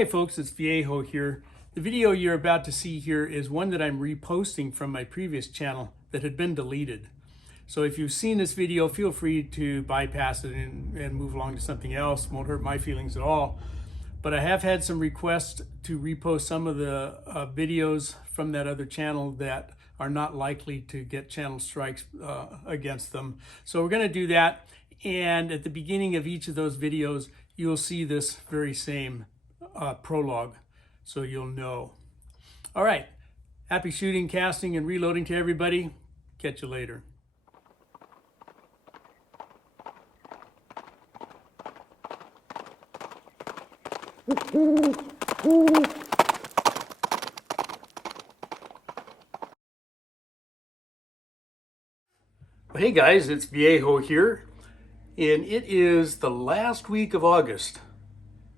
Hey folks, it's Viejo here. The video you're about to see here is one that I'm reposting from my previous channel that had been deleted. So if you've seen this video, feel free to bypass it and move along to something else. It won't hurt my feelings at all. But I have had some requests to repost some of the videos from that other channel that are not likely to get channel strikes against them. So we're going to do that. And at the beginning of each of those videos, you'll see this very same prologue, so you'll know. All right, happy shooting, casting, and reloading to everybody. Catch you later. Well, hey guys, it's Viejo here, and it is the last week of August.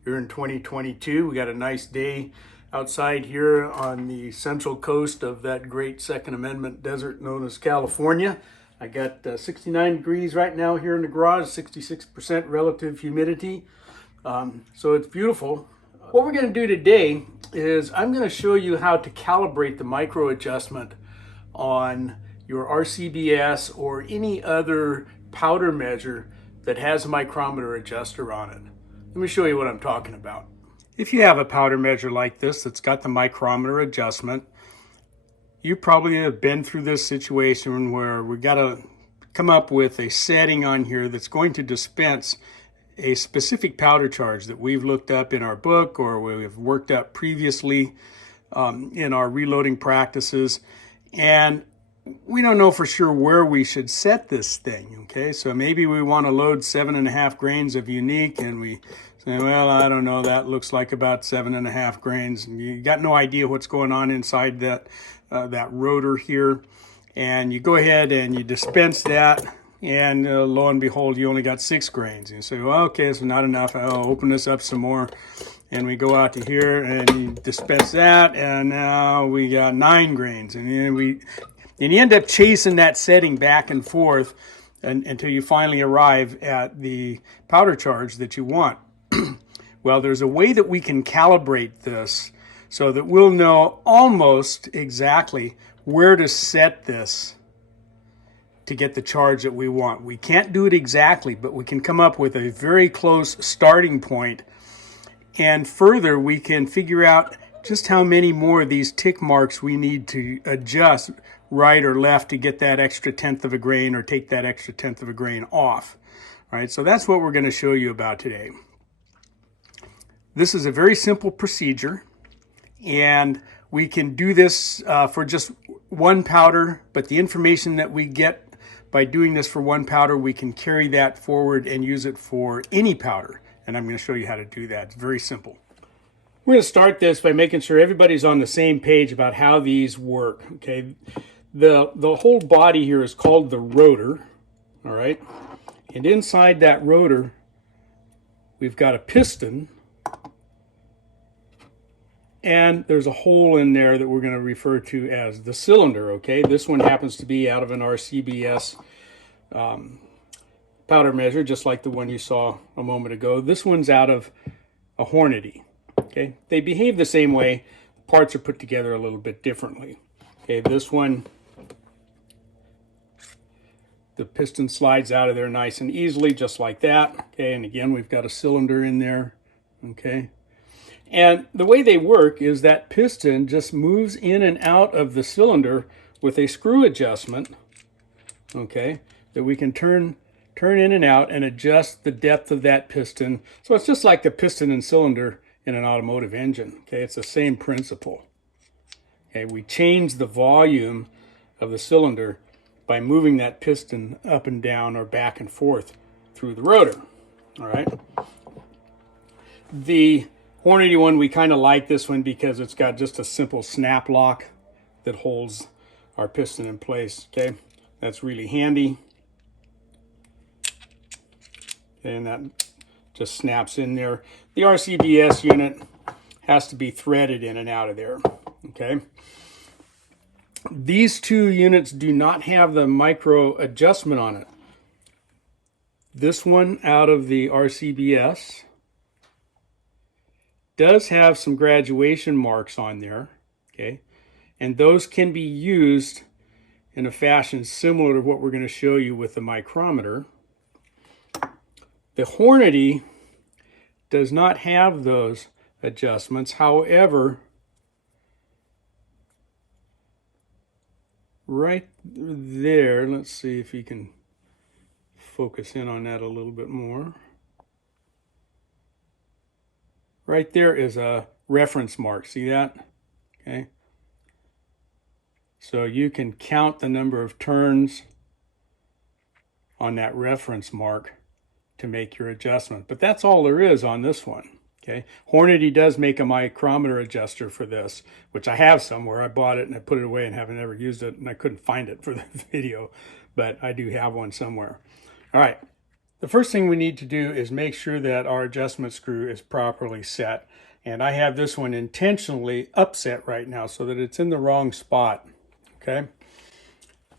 Here in 2022, we got a nice day outside here on the central coast of that great Second Amendment desert known as California. I got 69 degrees right now here in the garage, 66% relative humidity. So it's beautiful. What we're going to do today is I'm going to show you how to calibrate the micro adjustment on your RCBS or any other powder measure that has a micrometer adjuster on it. Let me show you what I'm talking about. If you have a powder measure like this that's got the micrometer adjustment, you probably have been through this situation where we got to come up with a setting on here that's going to dispense a specific powder charge that we've looked up in our book or we've worked up previously in our reloading practices. And we don't know for sure where we should set this thing, okay? So maybe we want to load 7.5 grains of unique and we say, well, I don't know, that looks like about 7.5 grains. And you got no idea what's going on inside that, that rotor here. And you go ahead and you dispense that and lo and behold, you only got 6 grains. And you say, well, okay, so not enough. I'll open this up some more. And we go out to here and you dispense that and now we got 9 grains. And you end up chasing that setting back and forth until you finally arrive at the powder charge that you want. Well, there's a way that we can calibrate this so that we'll know almost exactly where to set this to get the charge that we want. We can't do it exactly, but we can come up with a very close starting point. And further, we can figure out just how many more of these tick marks we need to adjust right or left to get that extra 1/10 of a grain or take that extra 1/10 of a grain off. All right, so that's what we're going to show you about today. This is a very simple procedure, and we can do this for just one powder, but the information that we get by doing this for one powder, we can carry that forward and use it for any powder. And I'm going to show you how to do that. It's very simple. We're going to start this by making sure everybody's on the same page about how these work. Okay, the whole body here is called the rotor. All right, and inside that rotor, we've got a piston, and there's a hole in there that we're going to refer to as the cylinder. Okay, this one happens to be out of an RCBS powder measure, just like the one you saw a moment ago. This one's out of a Hornady. Okay, they behave the same way. Parts are put together a little bit differently. Okay, this one, the piston slides out of there nice and easily, just like that. Okay, and again, we've got a cylinder in there. Okay, and the way they work is that piston just moves in and out of the cylinder with a screw adjustment. Okay, that we can turn in and out and adjust the depth of that piston. So it's just like the piston and cylinder in an automotive engine. Okay, it's the same principle. Okay, we change the volume of the cylinder by moving that piston up and down or back and forth through the rotor. All right. The Hornady one, we kind of like this one because it's got just a simple snap lock that holds our piston in place. Okay, that's really handy. And that just snaps in there. The RCBS unit has to be threaded in and out of there. Okay. These two units do not have the micro adjustment on it. This one out of the RCBS does have some graduation marks on there, okay? And those can be used in a fashion similar to what we're going to show you with the micrometer. The Hornady does not have those adjustments. However, right there, let's see if you can focus in on that a little bit more. Right there is a reference mark. See that? Okay. So you can count the number of turns on that reference mark to make your adjustment. But that's all there is on this one. Okay. Hornady does make a micrometer adjuster for this, which I have somewhere. I bought it and I put it away and haven't ever used it, and I couldn't find it for the video, but I do have one somewhere. All right. The first thing we need to do is make sure that our adjustment screw is properly set. And I have this one intentionally upset right now so that it's in the wrong spot. Okay.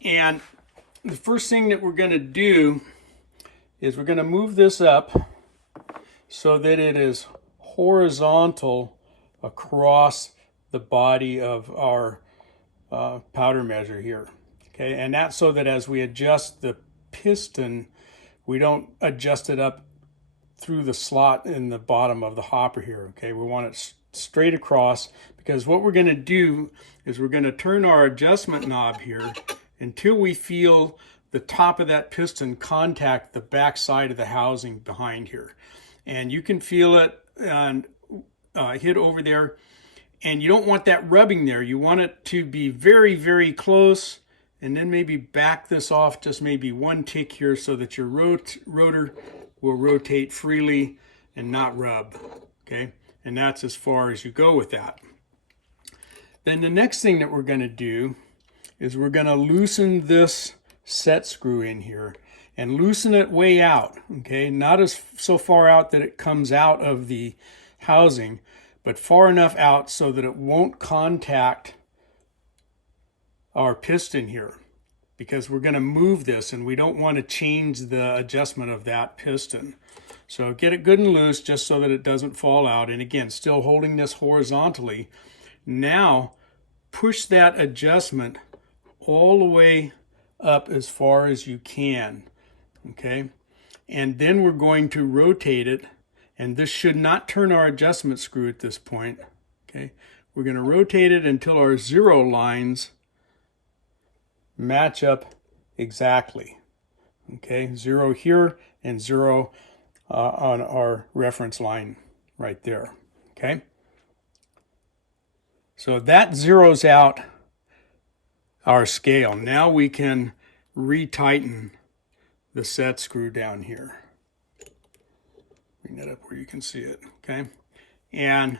And the first thing that we're going to do is we're going to move this up so that it is horizontal across the body of our powder measure here. Okay. And that's so that as we adjust the piston, we don't adjust it up through the slot in the bottom of the hopper here. Okay. We want it straight across, because what we're going to do is we're going to turn our adjustment knob here until we feel the top of that piston contact the back side of the housing behind here. And you can feel it and hit over there. And you don't want that rubbing there. You want it to be very, very close. And then maybe back this off just maybe one tick here so that your rotor will rotate freely and not rub. Okay. And that's as far as you go with that. Then the next thing that we're going to do is we're going to loosen this set screw in here and loosen it way out. Okay, not as so far out that it comes out of the housing, but far enough out so that it won't contact our piston here, because we're going to move this and we don't want to change the adjustment of that piston. So get it good and loose just so that it doesn't fall out. And again, still holding this horizontally. Now push that adjustment all the way up as far as you can. Okay. And then we're going to rotate it. And this should not turn our adjustment screw at this point. Okay. We're going to rotate it until our zero lines match up exactly. Okay. Zero here and zero on our reference line right there. Okay. So that zeroes out our scale. Now we can retighten the set screw down here. Bring that up where you can see it. Okay. And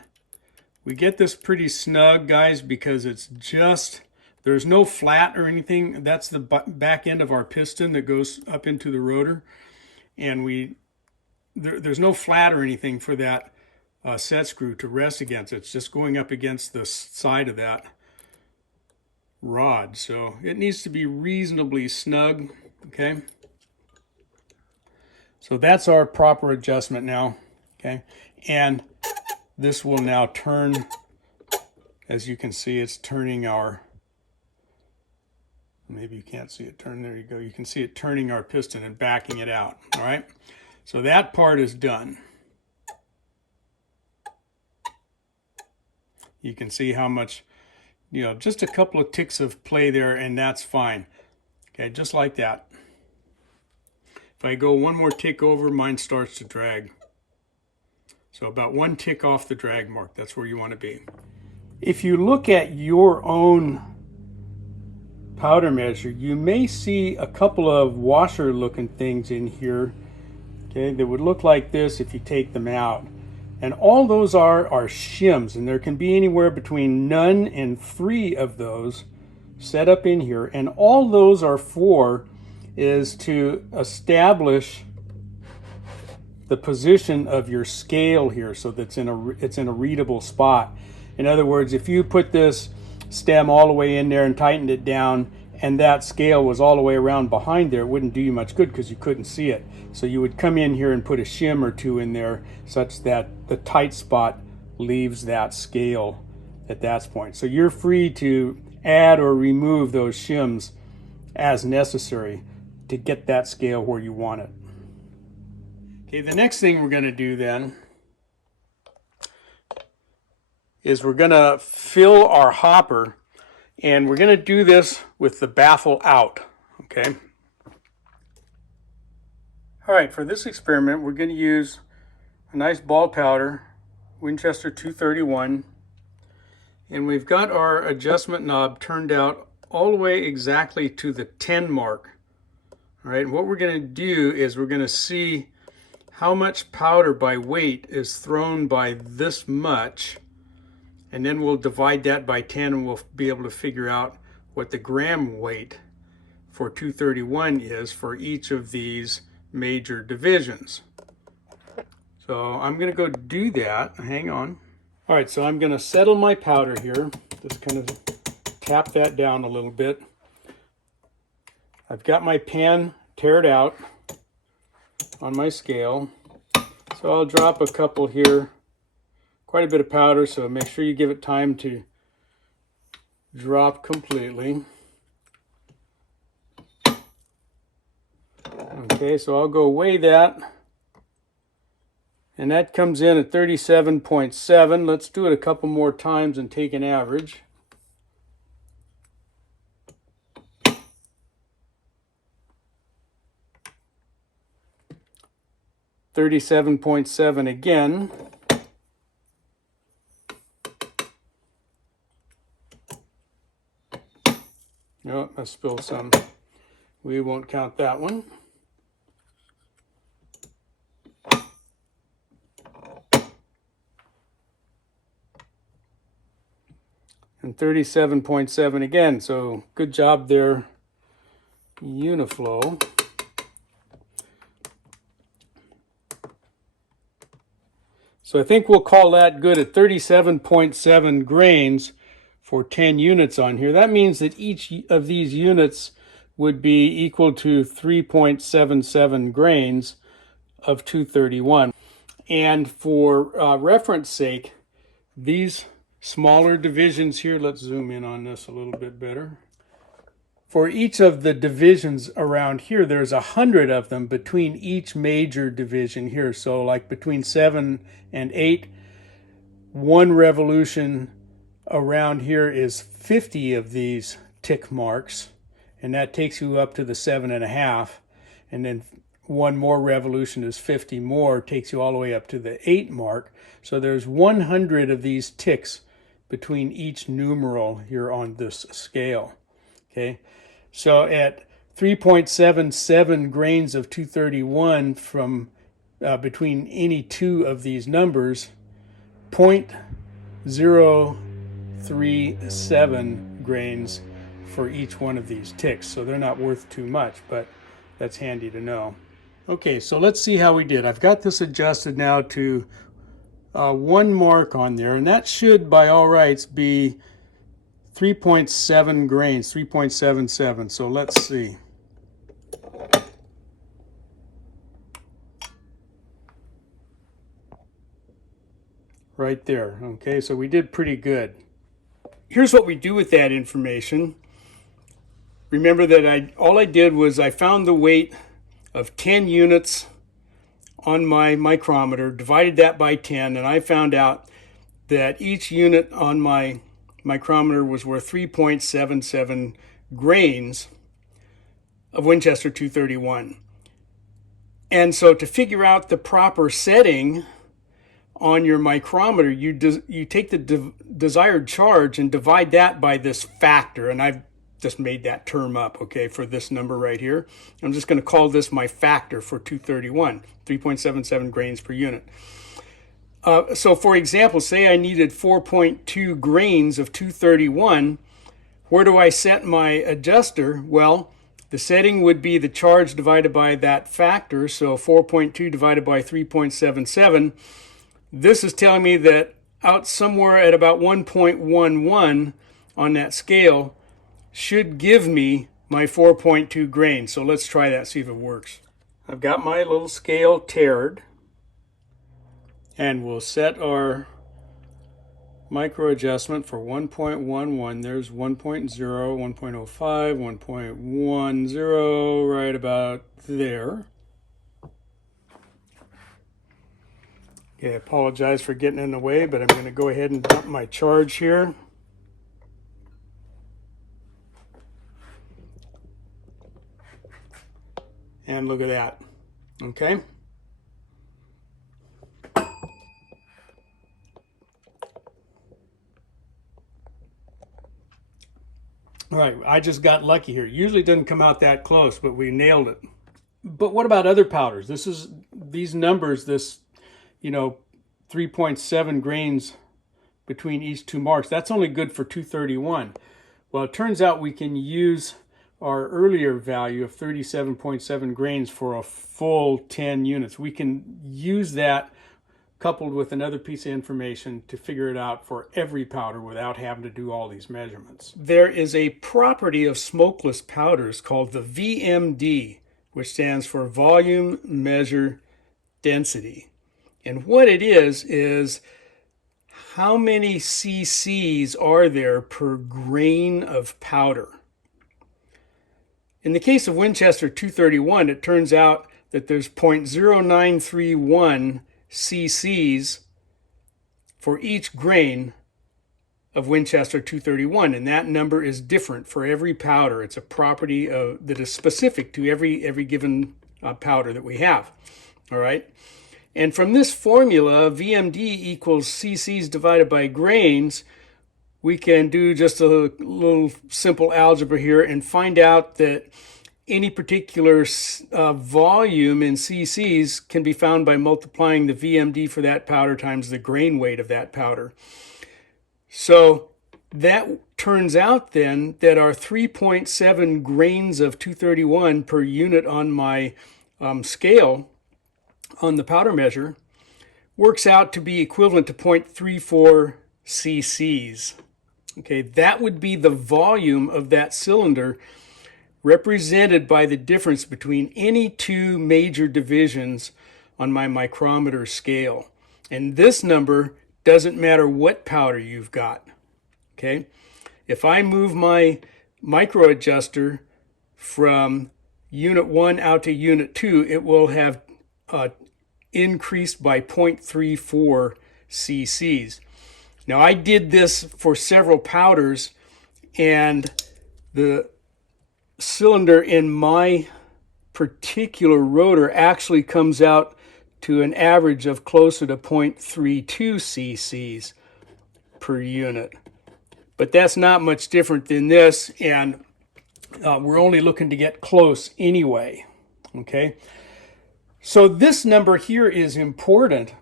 we get this pretty snug, guys, because it's just, there's no flat or anything. That's the back end of our piston that goes up into the rotor. And there's no flat or anything for that set screw to rest against. It's just going up against the side of that rod. So it needs to be reasonably snug. Okay. So that's our proper adjustment now. Okay. And this will now turn, as you can see, it's turning our, maybe you can't see it turn, there you go. You can see it turning our piston and backing it out. All right. So that part is done. You can see how much, just a couple of ticks of play there, and that's fine. Okay, just like that. If I go one more tick over, mine starts to drag. So about one tick off the drag mark, that's where you want to be. If you look at your own powder measure, you may see a couple of washer looking things in here, okay, that would look like this if you take them out. And all those are shims, and there can be anywhere between none and 3 of those set up in here. And all those are for is to establish the position of your scale here so that it's in a readable spot. In other words, if you put this stem all the way in there and tightened it down, and that scale was all the way around behind there, it wouldn't do you much good because you couldn't see it. So you would come in here and put a shim or 2 in there such that the tight spot leaves that scale at that point. So you're free to add or remove those shims as necessary to get that scale where you want it. Okay, the next thing we're going to do then is we're going to fill our hopper, and we're going to do this with the baffle out, okay? All right, for this experiment, we're going to use a nice ball powder, Winchester 231, and we've got our adjustment knob turned out all the way exactly to the 10 mark. All right, and what we're going to do is we're going to see how much powder by weight is thrown by this much, and then we'll divide that by 10 and we'll be able to figure out what the gram weight for 231 is for each of these major divisions. So I'm going to go do that. Hang on. All right, so I'm going to settle my powder here. Just kind of tap that down a little bit. I've got my pan tared out on my scale. So I'll drop a couple here. Quite a bit of powder, so make sure you give it time to drop completely. Okay, so I'll go weigh that. And that comes in at 37.7. Let's do it a couple more times and take an average. $37.7 again. Oh, I spilled some. We won't count that one. And 37.7 again. So good job there, Uniflow. So I think we'll call that good at 37.7 grains for 10 units on here. That means that each of these units would be equal to 3.77 grains of 231. And for reference sake, these smaller divisions here, let's zoom in on this a little bit better. For each of the divisions around here, there's 100 of them between each major division here. So like between 7 and 8, one revolution around here is 50 of these tick marks, and that takes you up to the 7.5. And then one more revolution is 50 more, takes you all the way up to the 8 mark. So there's 100 of these ticks between each numeral here on this scale. Okay, so at 3.77 grains of 231 from between any two of these numbers, 0.037 grains for each one of these ticks. So they're not worth too much, but that's handy to know. Okay, so let's see how we did. I've got this adjusted now to 1 mark on there, and that should by all rights be 3.7 grains, 3.77. So let's see. Right there. Okay, so we did pretty good. Here's what we do with that information. Remember that all I did was I found the weight of 10 units on my micrometer, divided that by 10, and I found out that each unit on my micrometer was worth 3.77 grains of Winchester 231. And so to figure out the proper setting on your micrometer, you take the desired charge and divide that by this factor, and I've just made that term up, okay, for this number right here. I'm just going to call this my factor for 231, 3.77 grains per unit. So for example, say I needed 4.2 grains of 231. Where do I set my adjuster? Well, the setting would be the charge divided by that factor, so 4.2 divided by 3.77. This is telling me that out somewhere at about 1.11 on that scale should give me my 4.2 grains. So let's try that, see if it works. I've got my little scale tared, and we'll set our micro adjustment for 1.11. There's 1.0, 1.05, 1.10, right about there. Okay, I apologize for getting in the way, but I'm going to go ahead and dump my charge here. And look at that. Okay. All right, I just got lucky here. Usually it doesn't come out that close, but we nailed it. But what about other powders? These numbers, 3.7 grains between each two marks, that's only good for 231. Well, it turns out we can use our earlier value of 37.7 grains for a full 10 units. We can use that coupled with another piece of information to figure it out for every powder without having to do all these measurements. There is a property of smokeless powders called the VMD, which stands for volume measure density. And what it is how many cc's are there per grain of powder. In the case of Winchester 231, it turns out that there's 0.0931 cc's for each grain of Winchester 231, and that number is different for every powder. It's a property that is specific to every given powder that we have. All right, and from this formula, VMD equals cc's divided by grains, we can do just a little simple algebra here and find out that any particular volume in cc's can be found by multiplying the VMD for that powder times the grain weight of that powder. So that turns out then that our 3.7 grains of 231 per unit on my scale on the powder measure works out to be equivalent to 0.34 cc's. Okay, that would be the volume of that cylinder, represented by the difference between any two major divisions on my micrometer scale. And this number doesn't matter what powder you've got. Okay? If I move my micro adjuster from unit 1 out to unit 2, it will have increased by 0.34 cc's. Now I did this for several powders, and the cylinder in my particular rotor actually comes out to an average of closer to 0.32 cc's per unit. But that's not much different than this, and we're only looking to get close anyway. Okay, so this number here is important.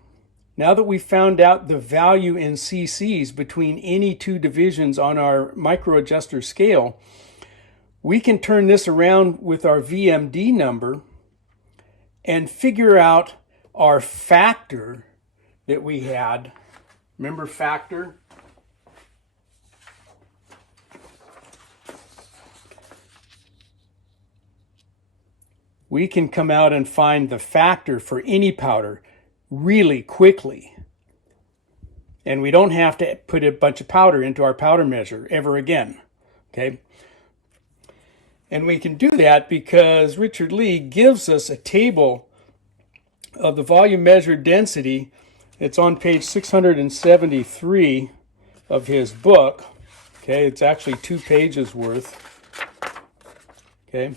Now that we've found out the value in cc's between any two divisions on our micro adjuster scale, we can turn this around with our VMD number and figure out our factor that we had. Remember factor? We can come out and find the factor for any powder really quickly. And we don't have to put a bunch of powder into our powder measure ever again. Okay? And we can do that because Richard Lee gives us a table of the volume measured density. It's on page 673 of his book. Okay, it's actually 2 pages worth. Okay,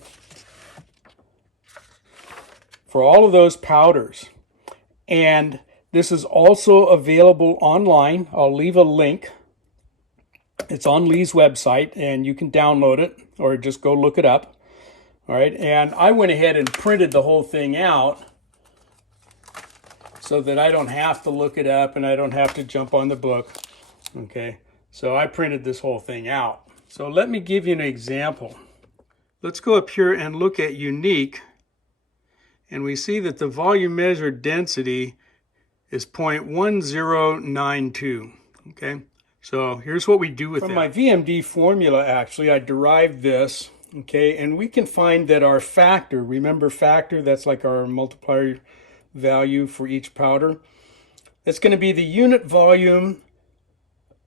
for all of those powders. And this is also available online. I'll leave a link. It's on Lee's website, and you can download it or just go look it up. All right, and I went ahead and printed the whole thing out so that I don't have to look it up and I don't have to jump on the book. Okay, so I printed this whole thing out. So let me give you an example. Let's go up here and look at unique, and we see that the volume measured density is 0.1092. Okay, so here's what we do with that. From my VMD formula, actually, I derived this. Okay, and we can find that our factor, remember factor, that's like our multiplier value for each powder. It's going to be the unit volume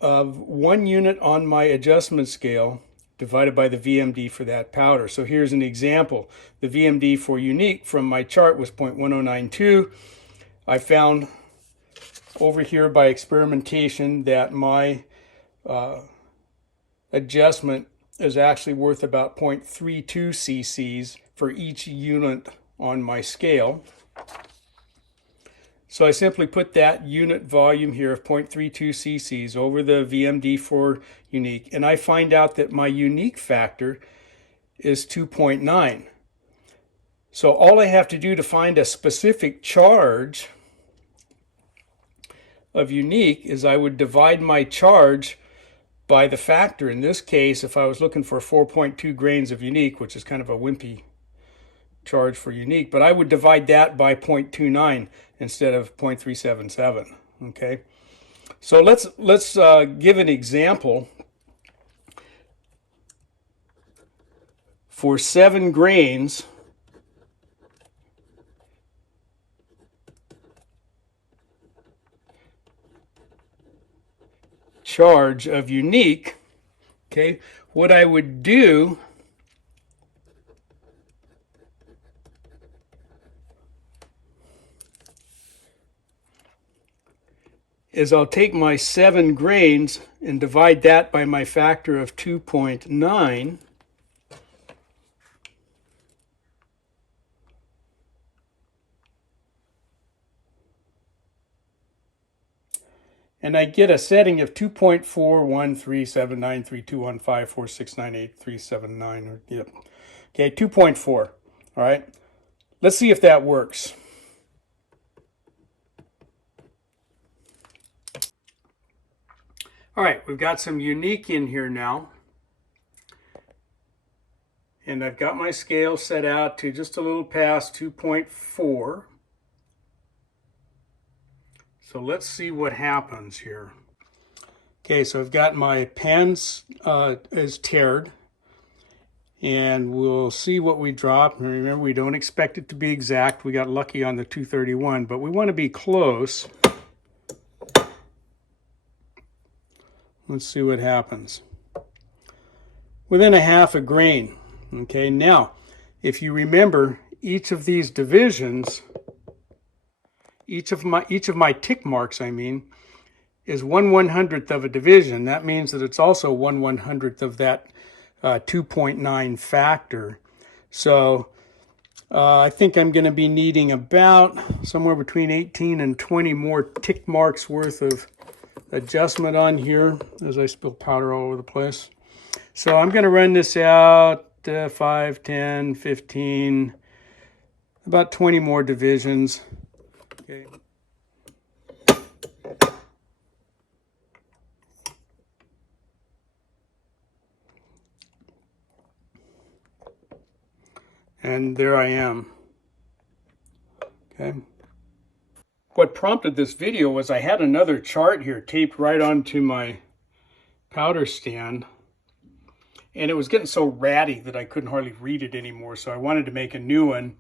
of 1 unit on my adjustment scale divided by the VMD for that powder. So here's an example. The VMD for unique from my chart was 0.1092. I found over here by experimentation that my adjustment is actually worth about 0.32 cc's for each unit on my scale. So I simply put that unit volume here of 0.32 cc's over the VMD for unique, and I find out that my unique factor is 2.9. So all I have to do to find a specific charge of unique is I would divide my charge by the factor. In this case, if I was looking for 4.2 grains of unique, which is kind of a wimpy charge for unique, but I would divide that by 0.29 instead of 0.377. Okay, so let's give an example. For 7 grains, charge of unique, okay, what I would do is I'll take my 7 grains and divide that by my factor of 2.9. And I get a setting of 2.4137932154698379. Yep. Okay, 2.4. All right. Let's see if that works. All right, we've got some unique in here now. And I've got my scale set out to just a little past 2.4. So let's see what happens here. Okay, so I've got my pens is tiered, and we'll see what we drop. And remember, we don't expect it to be exact. We got lucky on the 231, but we want to be close. Let's see what happens. Within a half a grain. Okay, now, if you remember, each of these divisions, each of my tick marks, I mean, is 1/100th of a division. That means that it's also 1/100th of that 2.9 factor. So I think I'm going to be needing about somewhere between 18 and 20 more tick marks worth of adjustment on here as I spill powder all over the place. So I'm going to run this out 5, 10, 15, about 20 more divisions. Okay. And there I am. Okay. What prompted this video was I had another chart here taped right onto my powder stand, and it was getting so ratty that I couldn't hardly read it anymore, so I wanted to make a new one.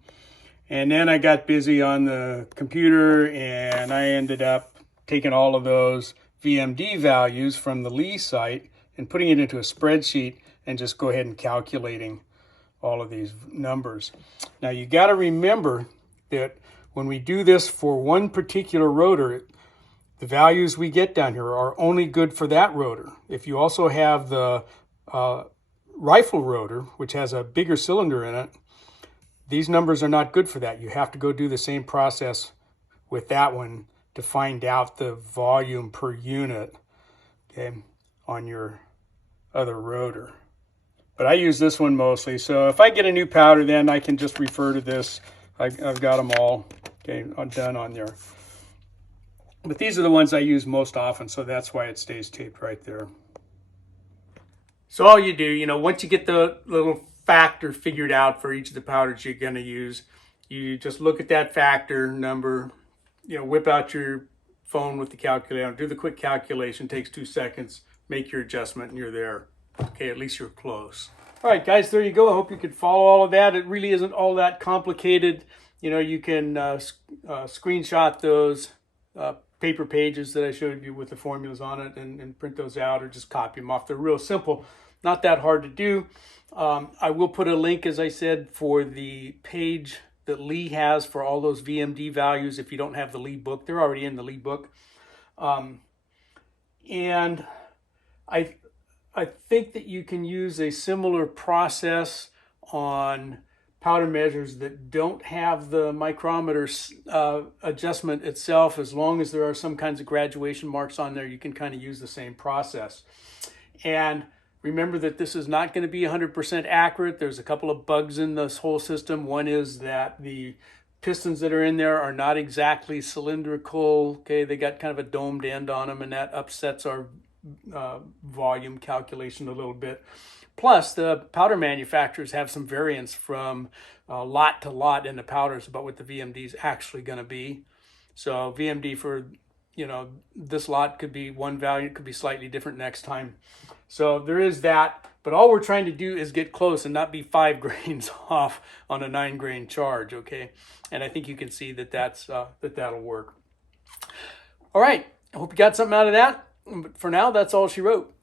And then I got busy on the computer, and I ended up taking all of those VMD values from the Lee site and putting it into a spreadsheet and just go ahead and calculating all of these numbers. Now you got to remember that when we do this for one particular rotor, the values we get down here are only good for that rotor. If you also have the rifle rotor, which has a bigger cylinder in it, these numbers are not good for that. You have to go do the same process with that one to find out the volume per unit, okay, on your other rotor. But I use this one mostly. So if I get a new powder, then I can just refer to this. I've got them all, okay, done on there. But these are the ones I use most often, so that's why it stays taped right there. So all you do, once you get the little factor figured out for each of the powders you're going to use, you just look at that factor number, whip out your phone with the calculator, do the quick calculation, takes 2 seconds, make your adjustment, and you're there. Okay, at least you're close. All right, guys, there you go. I hope you could follow all of that. It really isn't all that complicated. You can screenshot those, paper pages that I showed you with the formulas on it and print those out or just copy them off. They're real simple, not that hard to do. I will put a link, as I said, for the page that Lee has for all those VMD values. If you don't have the Lee book, they're already in the Lee book. And I think that you can use a similar process on powder measures that don't have the micrometer adjustment itself. As long as there are some kinds of graduation marks on there, you can kind of use the same process. And remember that this is not going to be 100% accurate. There's a couple of bugs in this whole system. One is that the pistons that are in there are not exactly cylindrical. Okay, they got kind of a domed end on them, and that upsets our volume calculation a little bit. Plus, the powder manufacturers have some variance from lot to lot in the powders about what the VMD is actually going to be. So VMD for, this lot could be one value, it could be slightly different next time. So there is that, but all we're trying to do is get close and not be 5 grains off on a 9 grain charge, okay? And I think you can see that that'll work. All right, I hope you got something out of that. But for now, that's all she wrote.